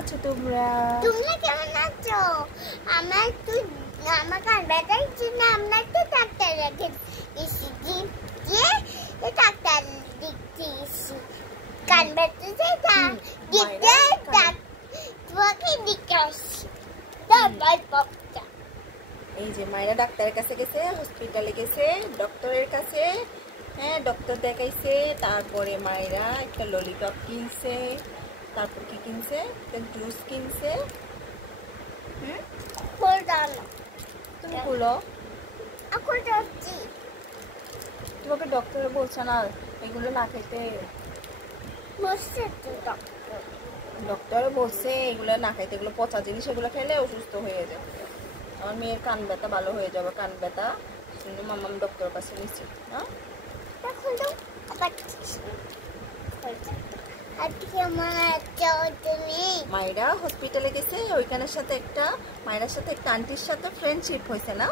আছো তোমরা? তোমরা কেমন আছো? আমার কান ব্যথার জন্য আমরা তো ডাক্তার এসেছি যে ডাক্তার দেখতে এসেছি। কান ব্যথা যেটা দেখতে তোমাকে দেখতে আসছি। এই যে মায়েরা ডাক্তারের কাছে গেছে, হসপিটালে গেছে, ডক্টরের কাছে। হ্যাঁ, ডক্টর দেখাইছে। তারপরে মায়েরা একটা ললিপপ কিনছে। তারপর কি কিনছে? একটা জুস কিনছে। তুমি বলো। তোমাকে ডক্টরে বলছে না এগুলো না খেতে? ডক্টরে বলছে এগুলো না খাইতে, এগুলো পচা জিনিস, এগুলো খেলে অসুস্থ হয়ে যাবে। আমার মেয়ের কান ব্যথা ভালো হয়ে যাবে, কান ব্যথা। কিন্তু মাম্মাম ডক্টরের কাছে নিচ্ছি না। মায়েরা হসপিটালে গেছে, ওইখানের সাথে একটা মায়েরার সাথে একটা আন্টির সাথে ফ্রেন্ডশিপ হয়েছে না?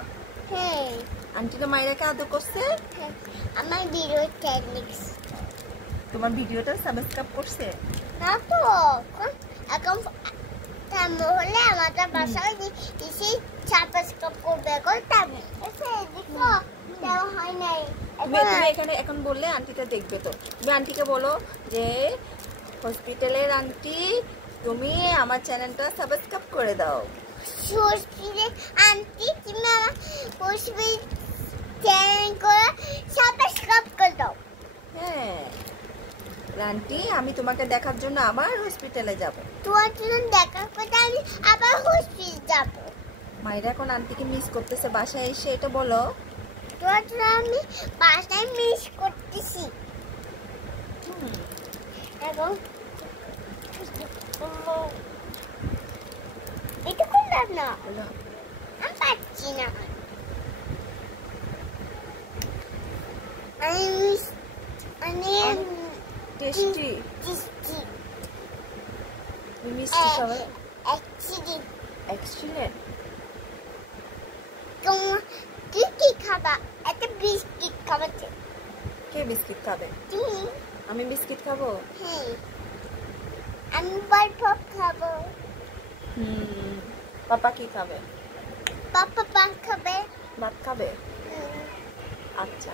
হ্যাঁ। আন্টিটা মায়েরাকে আদর করছে। আমার ভিডিও টেকনিক্স তোমার ভিডিওটা সাবস্ক্রাইব করছে না তো? এখন হলে আমাদের বাসায় এসে সাবস্ক্রাইব করবে। হয় নাই। তুমি এখানে এখন বললে আন্টিটা দেখবে তো। তুমি আন্টিকে বলো যে হসপিটালের আন্টি, তুমি আমার চ্যানেলটা সাবস্ক্রাইব করে দাও। আন্টি তুমি আমার চ্যানেল সাবস্ক্রাইব করে দাও। হ্যাঁ আন্টি, আমি তোমাকে দেখার জন্য আবার হসপিটালে যাব। তোমার জন্য দেখার পরে আমি আবার হসপিটালে যাব। মায়েরা এখন আন্টিকে মিস করতেছে বাসায় এসে, এটা বলো। তোমার জন্য আমি বাসায় মিস করতেছি। এবং এটা করলাম না, আমি পাচ্ছি না। টেস্টি মিষ্টি খাবে। এক্সিলেন্ট। তুই কি খাবা? একটা বিস্কিট খাবাতে। কে বিস্কিট খাবে? তুমি। আমি বিস্কিট খাবো? হ্যাঁ, আমি ললিপপ খাবো। পাপা কি খাবে? পাপা ভাত খাবে। ভাত খাবে? আচ্ছা।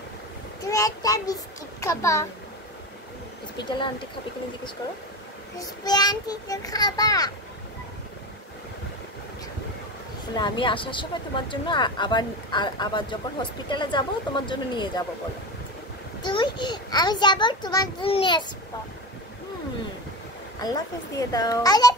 তুমি একটা বিস্কিট খাবা। হসপিটালে আন্টি খাবে কিনা জিজ্ঞেস করো। আন্টি তো খাবা। আমি আসার সময় তোমার জন্য আবার যখন হসপিটালে যাব তোমার জন্য নিয়ে যাব বলো। আমি যাব তোমার জন্য নিয়ে আসবো। আল্লাহ হাফেজ দিয়ে দাও। আল্লাহ